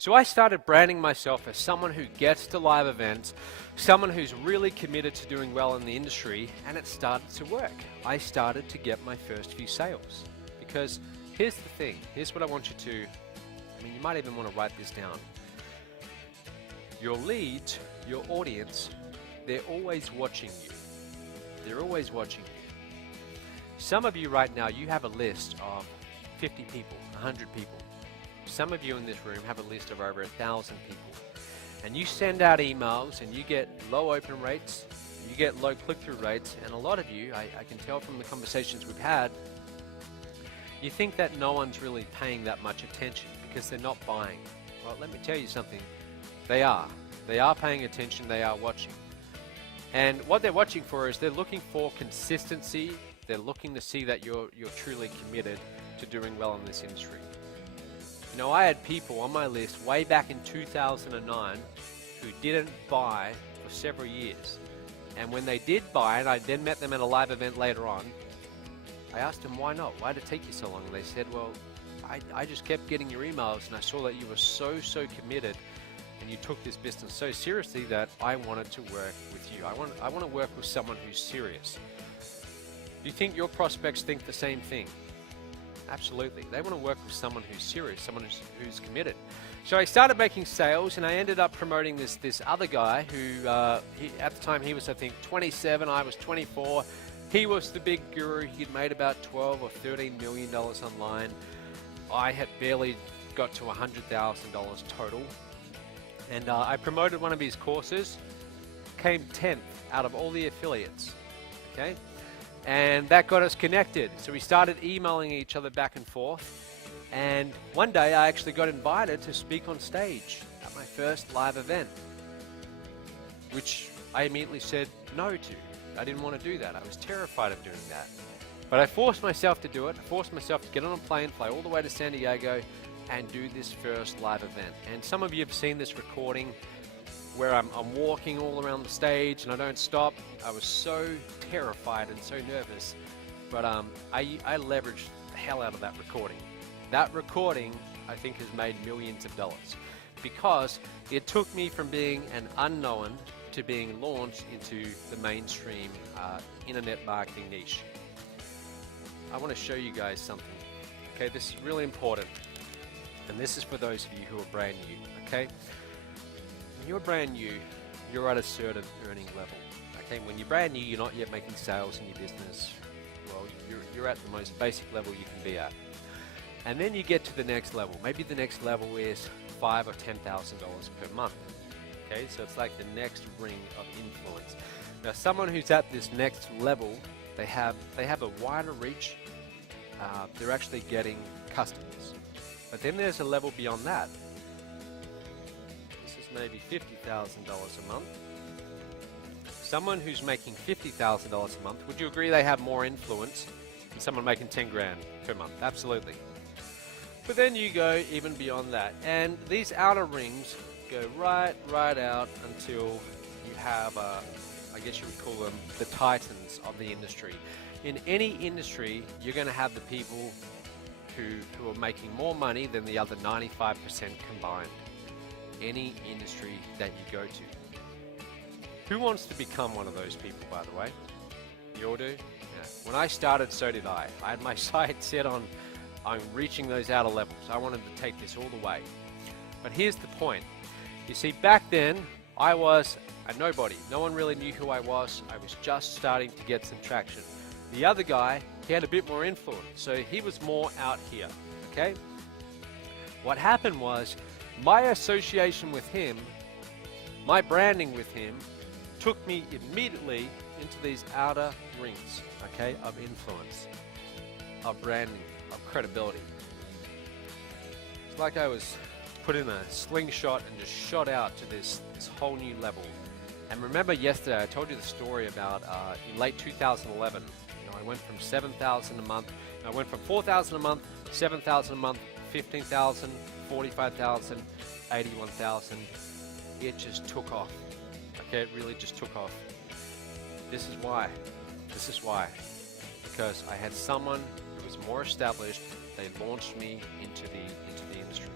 So I started branding myself as someone who gets to live events, someone who's really committed to doing well in the industry, and it started to work. I started to get my first few sales. Because here's the thing, here's what I want you to, you might even want to write this down. Your leads, your audience, they're always watching you. They're always watching you. Some of you right now, you have a list of 50 people, 100 people. Some of you in this room have a list of over 1,000 people. And you send out emails and you get low open rates, you get low click-through rates, and a lot of you, I can tell from the conversations we've had, you think that no one's really paying that much attention because they're not buying. Well, let me tell you something. They are. They are paying attention, they are watching. And what they're watching for is they're looking for consistency. They're looking to see that you're truly committed to doing well in this industry. You know, I had people on my list way back in 2009 who didn't buy for several years. And when they did buy, and I then met them at a live event later on, I asked them, why not? Why did it take you so long? And they said, well, I just kept getting your emails and I saw that you were so committed and you took this business so seriously that I wanted to work with you. I want to work with someone who's serious. Do you think your prospects think the same thing? Absolutely. They want to work with someone who's serious, someone who's committed. So I started making sales and I ended up promoting this other guy who, at the time he was, I think, 27, I was 24. He was the big guru. He'd made about 12 or $13 million online. I had barely got to $100,000 total. And I promoted one of his courses, came 10th out of all the affiliates, okay? And that got us connected. So we started emailing each other back and forth. And one day I actually got invited to speak on stage at my first live event, which I immediately said no to. I didn't want to do that. I was terrified of doing that. But I forced myself to do it. I forced myself to get on a plane, fly all the way to San Diego, and do this first live event. And some of you have seen this recording where I'm walking all around the stage and I don't stop. I was so terrified and so nervous, but I leveraged the hell out of that recording. That recording, I think, has made millions of dollars because it took me from being an unknown to being launched into the mainstream internet marketing niche. I want to show you guys something. Okay, this is really important. And this is for those of you who are brand new, okay? When you're brand new, you're at a certain earning level, okay? When you're brand new, you're not yet making sales in your business. Well, you're at the most basic level you can be at. And then you get to the next level. Maybe the next level is $5,000 or $10,000 per month, okay? So it's like the next ring of influence. Now, someone who's at this next level, they have a wider reach. They're actually getting customers. But then there's a level beyond that. This is maybe $50,000 a month. Someone who's making $50,000 a month, would you agree they have more influence than someone making 10 grand per month? Absolutely. But then you go even beyond that. And these outer rings go right out until you have, I guess you would call them the titans of the industry. In any industry, you're going to have the people who are making more money than the other 95% combined. Any industry that you go to. Who wants to become one of those people, by the way? You all do? Yeah. When I started, so did I. I had my sight set on reaching those outer levels. I wanted to take this all the way. But here's the point. You see, back then, I was a nobody. No one really knew who I was. I was just starting to get some traction. The other guy, he had a bit more influence, so he was more out here, okay? What happened was, my association with him, my branding with him, took me immediately into these outer rings, okay, of influence, of branding, of credibility. It's like I was put in a slingshot and just shot out to this whole new level. And remember yesterday, I told you the story about in late 2011, I went from 7,000 a month. I went from 4,000 a month, 7,000 a month, 15,000, 45,000, 81,000. It just took off. Okay, it really just took off. This is why. This is why. Because I had someone who was more established. They launched me into the industry.